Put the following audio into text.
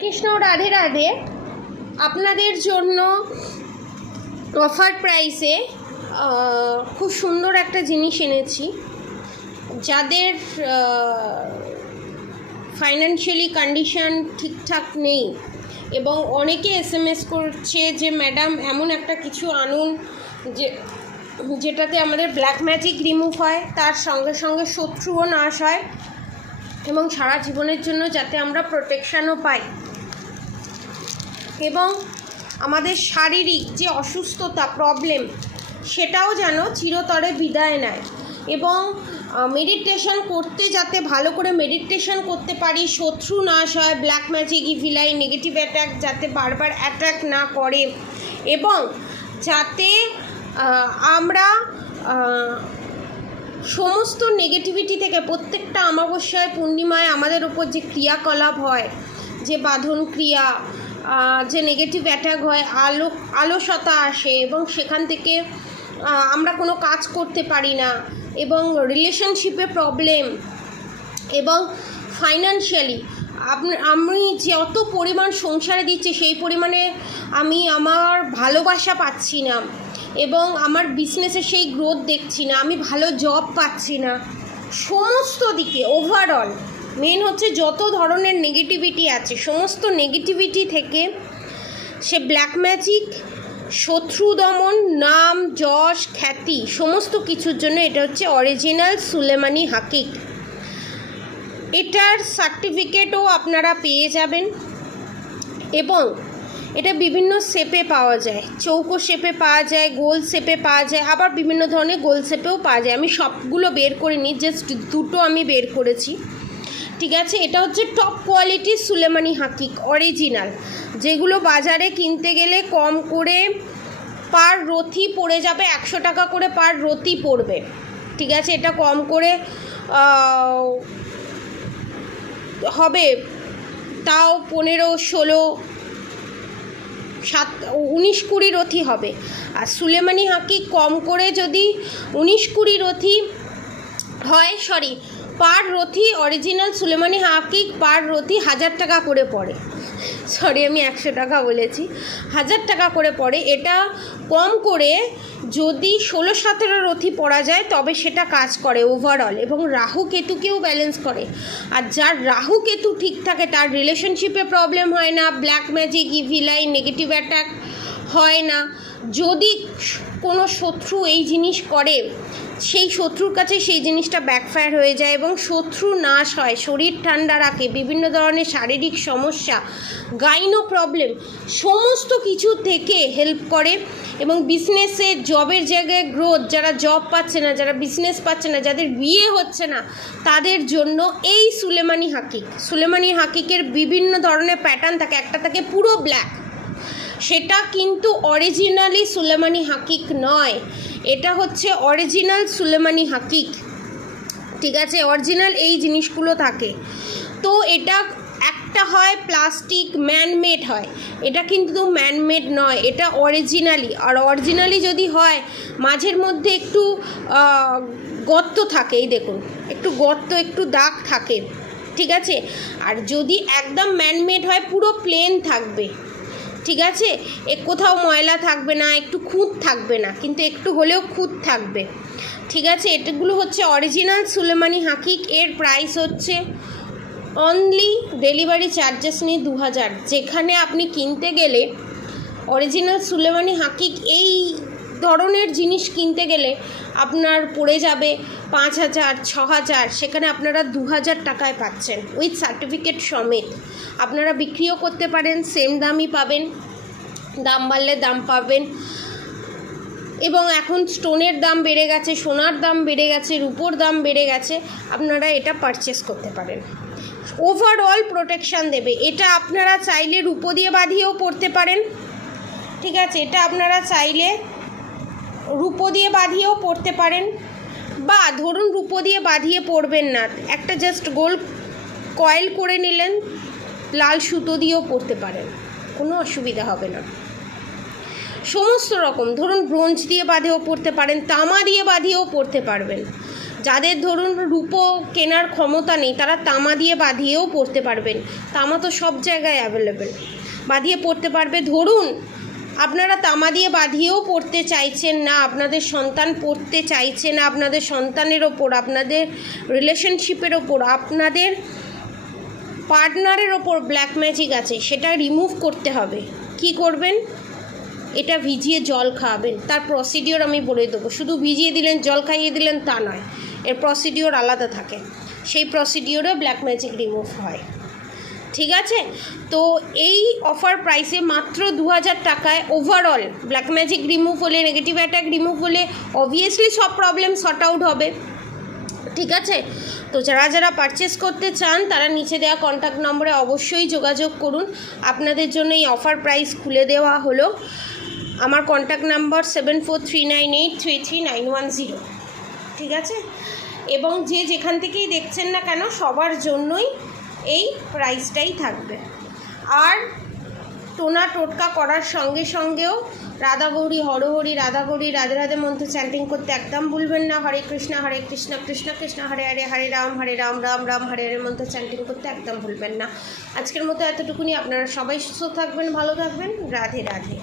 কৃষ্ণ রাধে রাধে। আপনাদের জন্য অফার প্রাইসে খুব সুন্দর একটা জিনিস এনেছি। যাদের ফাইন্যান্সিয়ালি কন্ডিশন ঠিকঠাক নেই এবং অনেকে এসএমএস করছে যে ম্যাডাম এমন একটা কিছু আনুন যেটাতে আমাদের ব্ল্যাক ম্যাজিক রিমুভ হয়, তার সঙ্গে সঙ্গে শত্রুও নাশ হয় এবং সারা জীবনের জন্য যাতে আমরা প্রোটেকশানও পাই এবং আমাদের শারীরিক যে অসুস্থতা প্রবলেম সেটাও যেন চিরতরে বিদায় নেয় এবং মেডিটেশন করতে যাতে ভালো করে মেডিটেশন করতে পারি, শত্রু নাশ হয়, black magic evil eye negative attack যাতে বারবার অ্যাটাক না করে এবং যাতে আমরা সমস্ত নেগেটিভিটি থেকে প্রত্যেকটা অমাবস্যায় পূর্ণিমায় আমাদের উপর যে ক্রিয়াকলাপ হয়, যে বাঁধন ক্রিয়া, যে নেগেটিভ অ্যাটাক হয়, আলসতা আসে এবং সেখান থেকে আমরা কোনো কাজ করতে পারি না এবং রিলেশনশিপে প্রবলেম এবং ফাইন্যান্সিয়ালি আমি যত পরিমাণ সংসারে দিচ্ছি সেই পরিমাণে আমি আমার ভালোবাসা পাচ্ছি না এবং আমার বিজনেসে সেই গ্রোথ দেখছি না, আমি ভালো জব পাচ্ছি না, সমস্ত দিকে ওভারঅল মেন হচ্ছে যত ধরনের নেগেটিভিটি আছে সমস্ত নেগেটিভিটি থেকে সে ব্ল্যাক ম্যাজিক, শত্রু দমন, নাম যশ খ্যাতি সমস্ত কিছুর জন্য এটা হচ্ছে অরিজিনাল সুলেমানি হাকিক। এটার সার্টিফিকেটও আপনারা পেয়ে যাবেন এবং এটা বিভিন্ন শেপে পাওয়া যায়, চৌকো শেপে পাওয়া যায়, গোল শেপে পাওয়া যায়, আবার বিভিন্ন ধরনের গোল শেপেও পাওয়া যায়। আমি সবগুলো বের করিনি, জাস্ট দুটো আমি বের করেছি, ঠিক আছে। এটা হচ্ছে টপ কোয়ালিটির সুলেমানি হাকিক অরিজিনাল, যেগুলো বাজারে কিনতে গেলে কম করে পার রথি পড়ে যাবে 100 টাকা করে পার রথি পড়বে, ঠিক আছে। এটা কম করে হবে তাও 15, 16, 19, 20 রথি হবে। আর সুলেমানি হাকিক কম করে যদি 19, 20 রথি হয়, পার রথি অরিজিনাল সুলেমানি হাকিক পার রথি 1000 টাকা করে পড়ে, আমি 100 টাকা বলেছি, 1000 টাকা করে পড়ে। এটা কম করে যদি 16-17 রথি পড়া যায় তবে সেটা কাজ করে ওভারঅল এবং রাহু কেতুকেও ব্যালেন্স করে। আর যার রাহু কেতু ঠিক থাকে তার রিলেশনশিপে প্রবলেম হয় না, black magic evil eye negative attack হয় না। যদি কোনো শত্রু এই জিনিস করে সেই শত্রুর কাছে সেই জিনিসটা ব্যাকফায়ার হয়ে যায় এবং শত্রু নাশ হয়, শরীর ঠান্ডা রাখে, বিভিন্ন ধরনের শারীরিক সমস্যা, গাইনো প্রবলেম সমস্ত কিছু থেকে হেল্প করে এবং বিজনেসে জবের জায়গায় গ্রোথ, যারা জব পাচ্ছে না, যারা বিজনেস পাচ্ছে না, যাদের বিয়ে হচ্ছে না তাদের জন্য এই সুলেমানি হাকিকের বিভিন্ন ধরনের প্যাটার্ন থাকে। একটা থাকে পুরো ব্ল্যাক, সেটা কিন্তু অরিজিনালি সুলেমানি হাকিক নয়, এটা হচ্ছে অরিজিনাল সুলেমানি হাকিক, ঠিক আছে। অরিজিনাল এই জিনিসগুলো থাকে। তো এটা একটা হয় প্লাস্টিক ম্যানমেড হয়, এটা কিন্তু ম্যানমেড নয়, এটা অরিজিনালি। আর অরিজিনালি যদি হয় মাঝের মধ্যে একটু গর্ত থাকে, এই দেখুন একটু গর্ত, একটু দাগ থাকে, ঠিক আছে। আর যদি একদম ম্যানমেড হয় পুরো প্লেন থাকবে, ঠিক আছে, কোথাও ময়লা থাকবে না, একটু খুঁত থাকবে না, কিন্তু একটু হলেও খুঁত থাকবে, ঠিক আছে। এটাগুলো হচ্ছে অরিজিনাল সুলেমানি হাকিক। এর প্রাইস হচ্ছে অনলি ডেলিভারি চার্জেস নিয়ে 2000। যেখানে আপনি কিনতে গেলে অরিজিনাল সুলেমানি হাকিক এই ধরনের জিনিস কিনতে গেলে আপনার পড়ে যাবে 5000, 6000, সেখানে আপনারা 2000 টাকায় পাচ্ছেন উইথ সার্টিফিকেট সমেত। আপনারা বিক্রিও করতে পারেন, সেম দামই পাবেন, দাম বাড়লে দাম পাবেন। এবং এখন স্টোনের দাম বেড়ে গেছে, সোনার দাম বেড়ে গেছে, রূপোর দাম বেড়ে গেছে, আপনারা এটা পারচেস করতে পারেন। ওভারঅল প্রোটেকশান দেবে। এটা আপনারা চাইলে রূপো দিয়ে বাঁধিয়েও পরতে পারেন, ঠিক আছে। এটা আপনারা চাইলে রূপো দিয়ে বাঁধিয়েও পরতে পারেন, বা ধরুন রূপো দিয়ে বাঁধিয়ে পরবেন না, একটা জাস্ট গোল কয়েল করে নিলেন, লাল সুতো দিয়েও পরতে পারেন, কোনো অসুবিধা হবে না। সমস্ত রকম ধরুন ব্রোঞ্জ দিয়ে বাঁধেও পরতে পারেন, তামা দিয়ে বাঁধিয়েও পরতে পারবেন, যাদের ধরুন রূপো কেনার ক্ষমতা নেই তারা তামা দিয়ে বাঁধিয়েও পরতে পারবেন। তামা তো সব জায়গায় অ্যাভেলেবেল, বাঁধিয়ে পরতে পারবে। ধরুন আপনারা তামা দিয়ে বাঁধিয়েও পড়তে চাইছেন না, আপনাদের সন্তান পড়তে চাইছে না, আপনাদের সন্তানের ওপর, আপনাদের রিলেশনশিপের ওপর, আপনাদের পার্টনারের ওপর ব্ল্যাক ম্যাজিক আছে, সেটা রিমুভ করতে হবে। কি করবেন? এটা ভিজিয়ে জল খাওয়াবেন। তার প্রসিডিওর আমি বলে দেবো। শুধু ভিজিয়ে দিলেন, জল খাইয়ে দিলেন তা নয়, এর প্রসিডিওর আলাদা থাকে। সেই প্রসিডিওরে ব্ল্যাক ম্যাজিক রিমুভ হয়। ঠিক আছে? তো এই অফার প্রাইসে মাত্র 2000 টাকায় ওভারঅল ব্ল্যাক ম্যাজিক রিমুভ হলে, নেগেটিভ অ্যাটাক রিমুভ হলে অবভিয়াসলি সব প্রবলেম সর্ট আউট হবে। ঠিক আছে? তো যারা যারা পারচেস করতে চান তারা নিচে দেওয়া কন্ট্যাক্ট নম্বরে অবশ্যই যোগাযোগ করুন। আপনাদের জন্য এই অফার প্রাইস খুলে দেওয়া হলো। আমার কন্ট্যাক্ট নাম্বার 7439833910। ঠিক আছে? এবং যে যেখান থেকেই দেখছেন না কেন সবার জন্যই এই প্রাইসটাই থাকবে। আর টোনা টোটকা করার সঙ্গে সঙ্গেও রাধা গৌরী হরহরি, রাধা গৌরী রাধে রাধে মন্ত্র চ্যান্টিং করতে একদম ভুলবেন না। হরে কৃষ্ণ কৃষ্ণ কৃষ্ণ হরে হরে, হরে রাম রাম রাম হরে হরে মন্ত্র চ্যান্টিং করতে একদম ভুলবেন না। আজকের মতো এতটুকুনি। আপনারা সবাই সুস্থ থাকবেন, ভালো থাকবেন। রাধে রাধে।